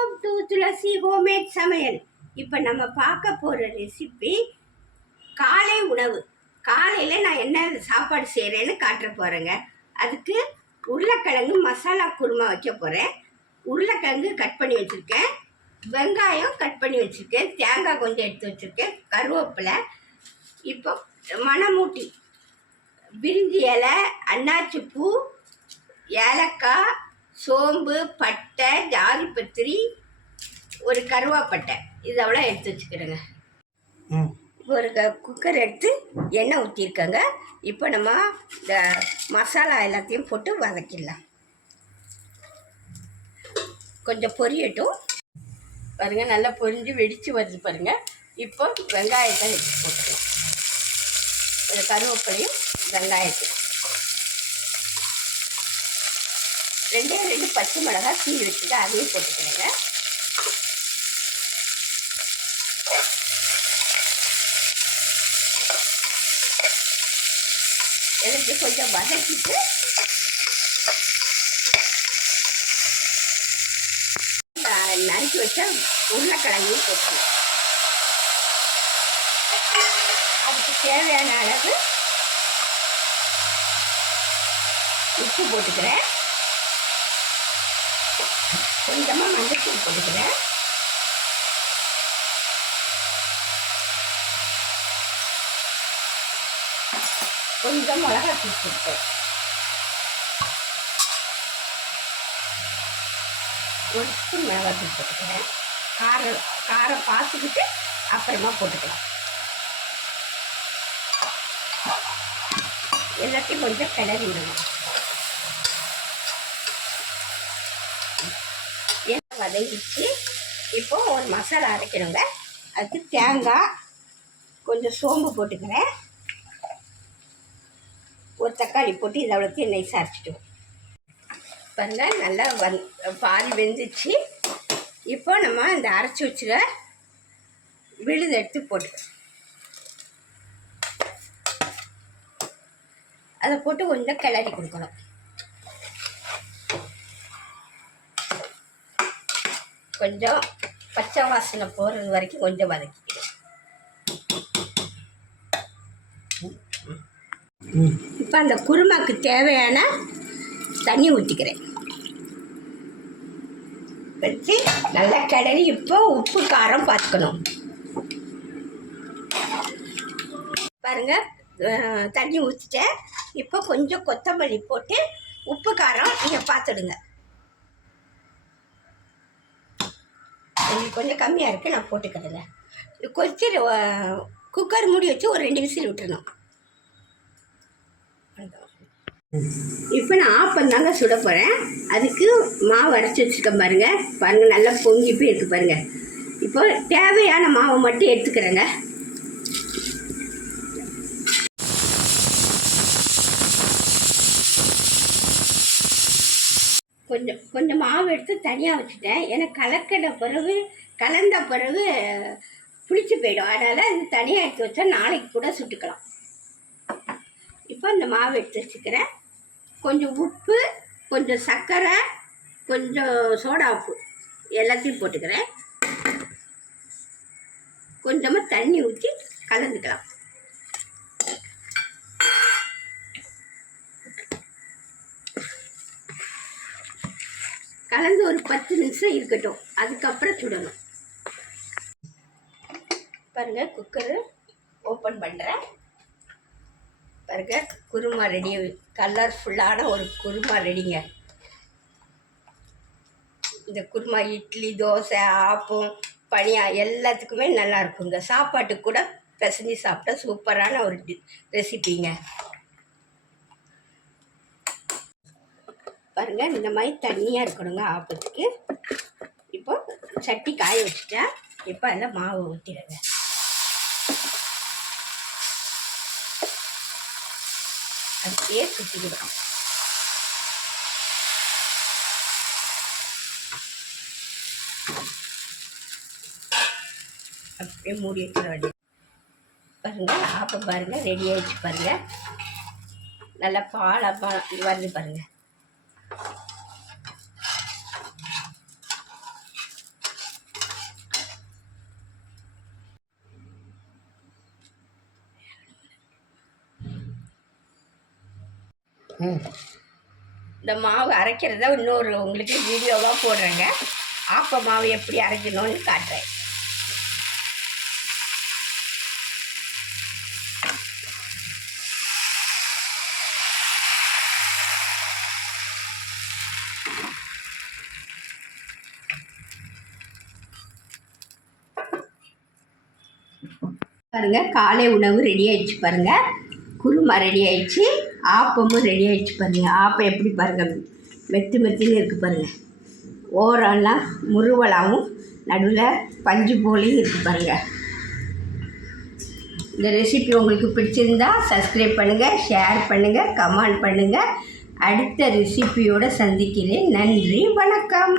Welcome to Thulasi homemade சமையல். இப்போ நம்ம பார்க்க போகிற ரெசிபி காலை உணவு. காலையில் நான் என்ன சாப்பாடு செய்கிறேன்னு காட்டுற போகிறேங்க. அதுக்கு உருளைக்கிழங்கு மசாலா குருமா வைக்க போகிறேன். உருளைக்கிழங்கு கட் பண்ணி வச்சுருக்கேன், வெங்காயம் கட் பண்ணி வச்சுருக்கேன், தேங்காய் கொஞ்சம் எடுத்து வச்சுருக்கேன், கருவேப்பிலை, இப்போ மணமூட்டி, பிரிஞ்சி இலை, அன்னாச்சி பூ, ஏலக்காய், சோம்பு, பட்டை, ஜாதிபத்திரி, ஒரு கருவாப்பட்டை, இதெல்லாம் எடுத்து வச்சுக்கிறேங்க. ஒரு குக்கர் எடுத்து எண்ணெய் ஊற்றிருக்கேங்க. இப்போ நம்ம இந்த மசாலா எல்லாத்தையும் போட்டு வதக்கிடலாம். கொஞ்சம் பொரியட்டும் பாருங்கள், நல்லா பொரிஞ்சு வெடித்து வருது பாருங்கள். இப்போ வெங்காயத்தை எடுத்து போட்டுக்கலாம். ஒரு கருவேப்பிலையும் வெங்காயத்தையும், ரெண்டு பச்சை மிளகாய் தீ வச்சுட்டு அதையும் போட்டுக்கிறேங்க. எனக்கு கொஞ்சம் வதக்கிட்டு நறுக்கி வச்சா உருளைக்கிழங்கையும் போட்டுக்கலாம். அதுக்கு தேவையான அளவு உப்பு போட்டுக்கிறேன், கொஞ்சமாக மஞ்சள் போட்டுக்கிறேன், கொஞ்சம் மிளகாத்தூள் போட்டுக்கிறேன், ஒரு ஸ்பூன் மிளகாத்தூள் போட்டுக்கிறேன். காரம் பார்த்துக்கிட்டு அப்புறமா போட்டுக்கலாம். எல்லாத்தையும் கொஞ்சம் கிளறி விடணும். எண்ணெய் வதங்கிச்சு. இப்போ ஒரு மசாலா அரைக்கணுங்க. அதுக்கு தேங்காய், கொஞ்சம் சோம்பு போட்டுக்கிறேன், ஒரு தக்காளி போட்டு இதை அவ்வளோத்தையும் நைஸாக அரைச்சிட்டோம் பாருங்கள். நல்லா பாதி வெந்துச்சு. இப்போ நம்ம இந்த அரைச்சி வச்சுற விழுது எடுத்து போட்டுக்கிறோம். அதை போட்டு கொஞ்சம் கிளறி கொடுக்கணும். கொஞ்சம் பச்சை வாசனை போடுறது வரைக்கும் கொஞ்சம் வதக்கிக்கிறேன். இப்போ அந்த குருமாக்கு தேவையான தண்ணி ஊற்றிக்கிறேன், வச்சு நல்லா கிளறி. இப்போ உப்பு காரம் பார்த்துக்கணும் பாருங்கள். தண்ணி ஊற்றிட்டேன். இப்போ கொஞ்சம் கொத்தமல்லி போட்டு உப்பு காரம் நீங்கள் பார்த்துடுங்க. கொஞ்சம் கம்மியாக இருக்குது, நான் போட்டுக்கிறேங்க. கொதிச்சு குக்கர் மூடி வச்சு ஒரு 2 விசில் விட்டுறணும். இப்போ நான் ஆப்பந்தாங்க சுட போகிறேன். அதுக்கு மாவு அரைச்சி வச்சுருக்கேன் பாருங்கள். நல்லா பொங்கி போய் இருக்குது பாருங்கள். இப்போ தேவையான மாவை மட்டும் எடுத்துக்கிறேங்க. கொஞ்சம் மாவு எடுத்து தனியாக வச்சுட்டேன். ஏன்னா கலந்த பிறகு புளிச்சு போயிடும். அதனால் அது தனியாக எடுத்து வச்சா நாளைக்கு கூட சுட்டுக்கலாம். இப்போ இந்த மாவு எடுத்து வச்சுக்கிறேன். கொஞ்சம் உப்பு, கொஞ்சம் சர்க்கரை, கொஞ்சம் சோடா உப்பு எல்லாத்தையும் போட்டுக்கிறேன். கொஞ்சமாக தண்ணி ஊற்றி கலந்துக்கலாம். கலந்து ஒரு 10 நிமிஷம் இருக்கட்டும், அதுக்கப்புறம் சுடணும் பாருங்கள். குக்கரு ஓப்பன் பண்ணுறேன் பாருங்கள். குருமா ரெடி, கலர்ஃபுல்லான ஒரு குருமா ரெடிங்க. இந்த குருமா இட்லி, தோசை, ஆப்பம், பனியா எல்லாத்துக்குமே நல்லா இருக்குங்க. சாப்பாட்டுக்கு கூட பிசைஞ்சு சாப்பிட்டா சூப்பரான ஒரு ரெசிபிங்க பாருங்கள். இந்த மாதிரி தண்ணியாக இருக்கணுங்க ஆப்பத்துக்கு. இப்போ சட்டி காய வச்சுட்டேன். இப்போ அதில் மாவு ஊற்றிடுங்க. அப்படியே சுற்றிக்கிடும். அப்படியே மூடி வச்சிட வேண்டியது பாருங்கள். ஆப்பம் பாருங்கள் ரெடி ஆகிடுச்சு பாருங்கள். நல்லா பாலாக வருது பாருங்கள். இந்த மாவு அரைக்கிறத இன்னொரு உங்களுக்கு வீடியோவாக போடுறேங்க. ஆப்ப மாவு எப்படி அரைக்கணும்னு காட்டுறேன். பாருங்கள், காலை உணவு ரெடி ஆகிடுச்சு பாருங்கள். குருமா ரெடி ஆகிடுச்சு, ஆப்பமும் ரெடி ஆகிடுச்சு பாருங்கள். ஆப்பம் எப்படி பாருங்கள், மெத்துன்னு இருக்குது பாருங்கள். ஓரெல்லாம் முருவலாகவும் நடுவில் பஞ்சு போலையும் இருக்குது பாருங்கள். இந்த ரெசிபி உங்களுக்கு பிடிச்சிருந்தா சப்ஸ்கிரைப் பண்ணுங்கள், ஷேர் பண்ணுங்கள், கமெண்ட் பண்ணுங்கள். அடுத்த ரெசிபியோடு சந்திக்கிறேன். நன்றி, வணக்கம்.